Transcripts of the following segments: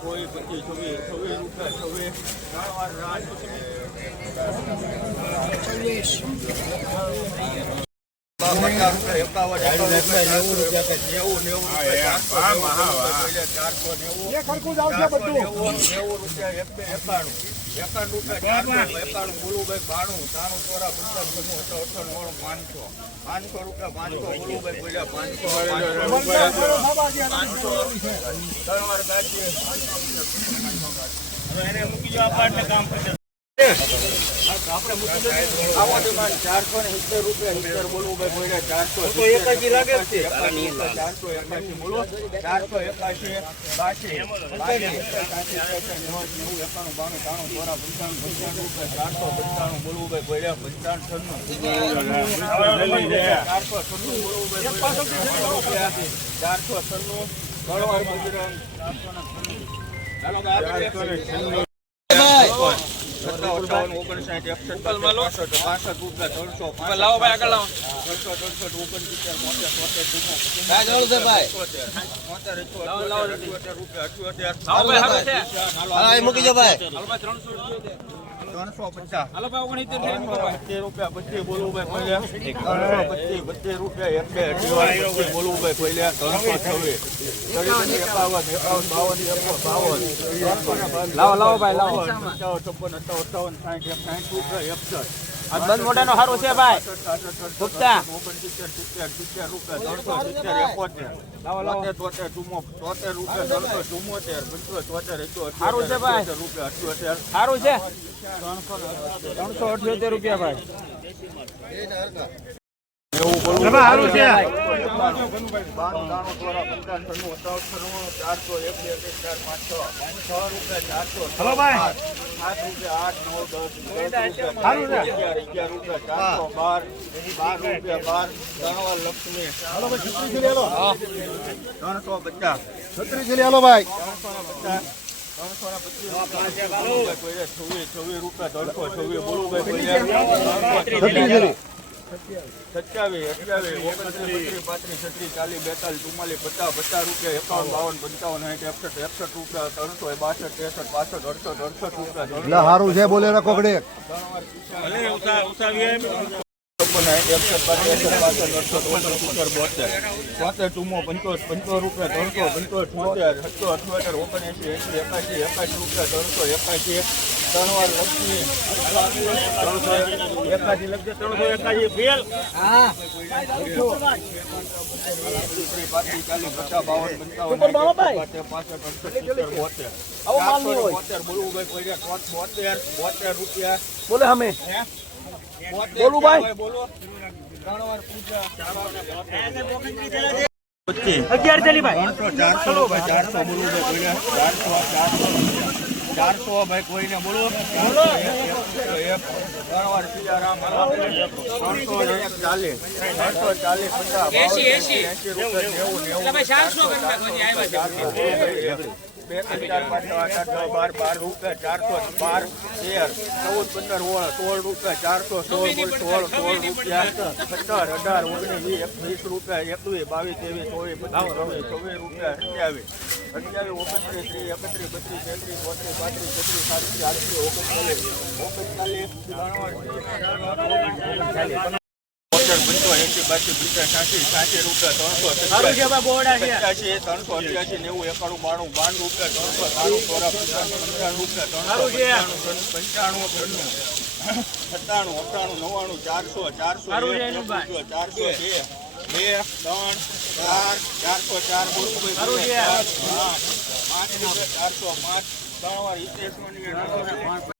ચોવીસ પચીસ છવ્વીસ છવ્વીસ રૂપિયા છવ્વીસ ત્રણ વાર રાત પાંચસો રૂપિયા પાંચસો બોલુભાઈ બોલ્યા પાંચસો ત્રણ વાર ગાડીએ આપણે મૂકી દઈએ. આવો ડિમાન્ડ ચારસો ને સિત્તેર રૂપિયા સિત્તેર બોલવું ભાઈ બોલ્યા ચારસો એકાશી લાગે છે. ચારસો એકાશી બોલો. ચારસો એકાશી નેવું એકાણું બાણું ત્રાણું ચોરા પંચાણું પંચાણું રૂપિયા ચારસો પંચાણું બોલવું ભાઈ બોલ્યા પંચાણું છન્નું. ચારસો છન્નું બોલવું ભાઈ ચારસો છન્નું. ગળવાર ચારસો ને છન્નું. ચાલો ઓગણસાઠ એકસઠ પાસઠ પાસઠ રૂપિયા ત્રણસો લાવો ભાઈ આગળ લાવો ત્રણસો ત્રણસો ઓગણસિત્તેર મોતેર સોતેર મોતેર રૂપિયા અઠ્યોતેર મૂકી જો ભાઈ ત્રણસો પચાસ. રૂપિયા પચીસ બોલવું ભાઈ ત્રણસો પચીસ પચીસ રૂપિયા એક બે અઢી બોલવું ભાઈ પહેલા ત્રણસો છવ્વીસ. એકાવન એકાવન બાવન એકો બાવન. લાવો, લાવો ભાઈ, લાવો. પંચાવન છપ્પન અઠાવન અઠાવન સાઠ સાઠ રૂપિયા એકસઠ બંધ મોઢાનો હારો છે ભાઈ ગુપ્તા. સારું છે ભાઈ. સારું છે ત્રણસો અઠ્યોતેર રૂપિયા ભાઈ એવું બોલવું સારું છે. ત્રણસો પચાસ હાલો ભાઈ છવ્વીસ છવ્વીસ રૂપિયા ત્રણસો છવ્વીસ બોલું ભાઈ કોઈએ સત્યાવીસ અઠ્યાવીસ ઓગણત્રીસ પાંત્રીસ છત્રીસ ચાલીસ બેતાલીસ ચુમ્માલીસ પચાસ પચાસ રૂપિયા એકાવન બાવન પંચાવન સાઠ એકસઠ એકસઠ રૂપિયા ત્રણસો બાસઠ ત્રેસઠ પાસઠ અડસઠ અડસઠ રૂપિયા એટલે સારું છે બોલે રાખો ઘડે પંચોતેર પંચો રૂપિયા ત્રણસો પંચોતેર છોતેર સત્તો એસી ઓગણએંસી એંસી એકાશી એકાશી રૂપિયા ત્રણસો એકાસી ત્રણસો એકાશી લખજે ત્રણસો એકાશી ફેલ પાંત્રીસ ચાલીસ પચાસ બાવન પંચાવન બોતેર પાસઠ અડસઠ સિત્તેર બોતેર ચારસો ને બોતેર બોલવું ભાઈ કોઈ બોતેર બોતેર રૂપિયા બોલે અમે હે? બોતેર બોલું ભાઈ. ભાઈ બોલો ત્રણ વાર પૂજા અગિયાર ચાલી ભાઈ ત્રણસો ચારસો રૂપિયા ચારસો બોલવું ભાઈ કોઈને ચારસો ચારસો રૂપિયા. ચારસો ભાઈ કોઈને બોલો. ચાલીસ. પચાસ. બે ત્રણ પાંચ આઠ આઠ બાર બાર રૂપિયા ચારસો બાર તેર ચૌદ પંદર ઓળ સોળ રૂપિયા ચારસો સોળ સોળ સોળ રૂપિયા સત્તર અઢાર ઓગણીસ વીસ રૂપિયા એકવીસ બાવીસ ત્રેવીસ ચોવીસ પચીસ છવ્વીસ છવ્વીસ રૂપિયા સત્યાવીસ અઠ્યાવીસ ઓગણત્રીસ ત્રીસ એકત્રીસ બત્રીસ તેત્રીસ ચોત્રીસ પાંત્રીસ છત્રીસ સાડત્રીસ આડત્રીસ ઓગણચાલીસ ઓગણચાલીસ બોતેર પંચો બાસી પંચાસ સાસી રૂપિયા ત્રણસો પંચ્યાસી ત્રણસો અઠ્યાસી નેવું એકાણું બાણું બાણું રૂપિયા ત્રણસો બાણું ચોરા પંચાણું રૂપિયા ત્રણસો પંચાણું સત્તાણું અઠાણું નવ્વાણું ચારસો ચારસો ચારસો બે બે ત્રણ ચાર ચારસો ચાર રૂપિયા ચારસો પાંચ, ત્રણ વાર હિતેશ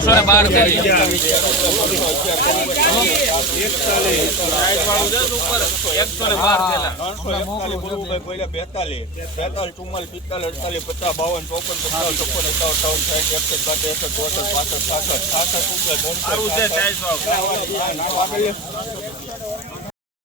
એકસો ને બાર કરી એકસો ને બાર. બેતાલીસ બેતાલીસ ચુમ્માલીસ પિસ્તાલીસ અડતાલીસ પચાસ બાવન ચોપન પચાસ છપ્પન એકાવન અઠાવન સાઠ એકસઠ બાસઠ એકસઠ ચોસઠ પાસઠ છાસઠ સાસઠ રૂપિયા ત્રણસો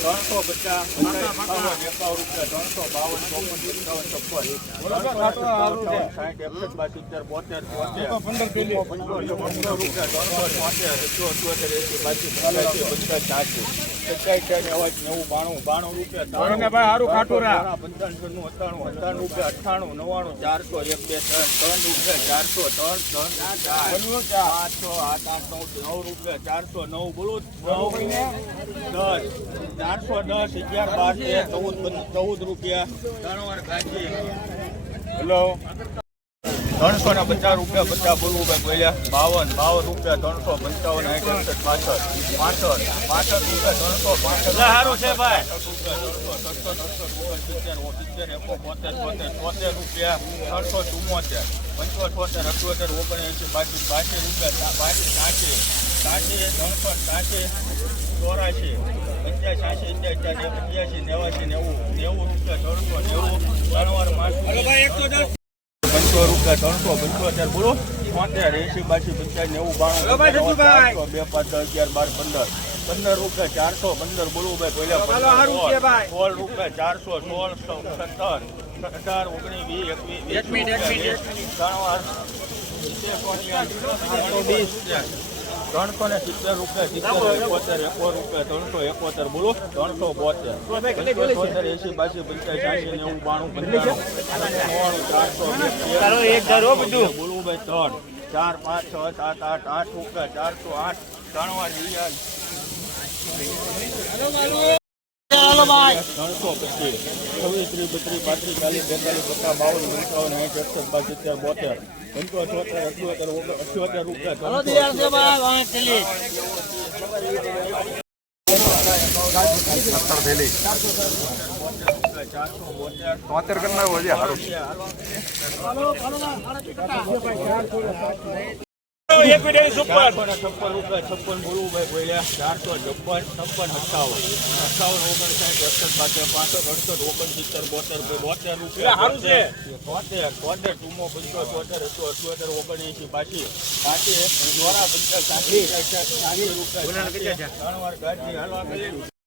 ત્રણસો પચાસ ત્રણસો બાવન ચોપન એકાવન છપ્પન. સાઠ એકસઠ સિત્તેર બોતેર બોતેર. પંદર રૂપિયા ત્રણસો અઠ્યોતેર એસી બાસી પંચ્યાસી પંચાસ સાઠી. સત્યાવીસ અવાજ નવું બાણું બાણું રૂપિયા પંચાણું અઠ્ઠાણું અઠાણું રૂપિયા અઠ્ઠાણું નવ્વાણું ચારસો એક બે ત્રણ ત્રણ રૂપિયા ચારસો ત્રણ ત્રણ ચાર. પાંચ છ આઠ આઠ નવ નવ રૂપિયા ચારસો નવ બોલો. નવ દસ. ચારસો દસ અગિયાર બાર ચૌદ ચૌદ રૂપિયા. ત્રણ વાર કાઢી હેલો. ત્રણસો ને પચાસ રૂપિયા બધા બોલવું ભાઈ બોલ્યા બાવન બાવન રૂપિયા ત્રણસો પંચાવન આઠ એકસઠ પાસઠ પાસઠ પાસઠ રૂપિયા ત્રણસો પાસઠ. સારું છે ભાઈ. તોતેર રૂપિયા ત્રણસો ચુમ્મોતેર પંચોતેર અઠ્યોતેર ઓગણએંસી બાકી બાસી રૂપિયા બાસી સાઠી સાઠી ત્રણસો સાઠી ચોરાશી પંચ્યાસી અઠ્યાસી પંચ્યાસી નેવાસી નેવું નેવું રૂપિયા ત્રણસો નેવું ત્રણ વાર માસ પંચો રૂપિયા ત્રણસો પંચોતેર બોલો છોતેર એસી બાસી પંચાયત નેવું બાણું બે પાંચ અગિયાર બાર પંદર પંદર રૂપિયા ચારસો પંદર બોલો ભાઈ પહેલા સોળ રૂપિયા ચારસો સોળ સત્તર અઢાર ઓગણીસ વીસ એકવીસ ત્રણ વાર ત્રણસો ને સિત્તેર રૂપિયા સિત્તેર એકોતેર એકો રૂપિયા ત્રણસો એકોતેર બોલો. ત્રણસો બોતેર. બોતેર એસી બાસી પંચાયત છ્યાસી નેવું બાણું પંચાણું નવ્વાણું ચારસો બધું. બોલવું ભાઈ ત્રણ. ચાર પાંચ છ સાત આઠ આઠ રૂપિયા ચારસો આઠ ત્રણ વાર રિયાલ ત્રણસો પચીસ છવ્વીસ ત્રીસ બત્રીસ પાંત્રીસ ચાલીસ બેતાલીસ પચાસ બાવન પંચાવન સાઠ એકસઠ સિત્તેર બોતેર પંચોતેર અઠ્યોતેર અઠ્યોતેર રૂપિયા તોતેર કરી હોય સારું ચારસો ને છપ્પન રૂપિયા છપ્પન બોલવું બોલ્યા ચારસો છપ્પન છપ્પન સત્તાવન સત્તાવન ઓગણસાઠ એકસઠ બાસઠ પાસઠ અડસઠ ઓગણસિત્તેર બોતેર બોતેર રૂપિયા તોતેર તોતેર ચુમ્મો પંચોતેર એકસો અઠ્યોતેર ઓગણએંસી બાસી બાસી ચોરા પંચાસ સાઠી સાઠી રૂપિયા ત્રણ વાર ગાડી હાલવા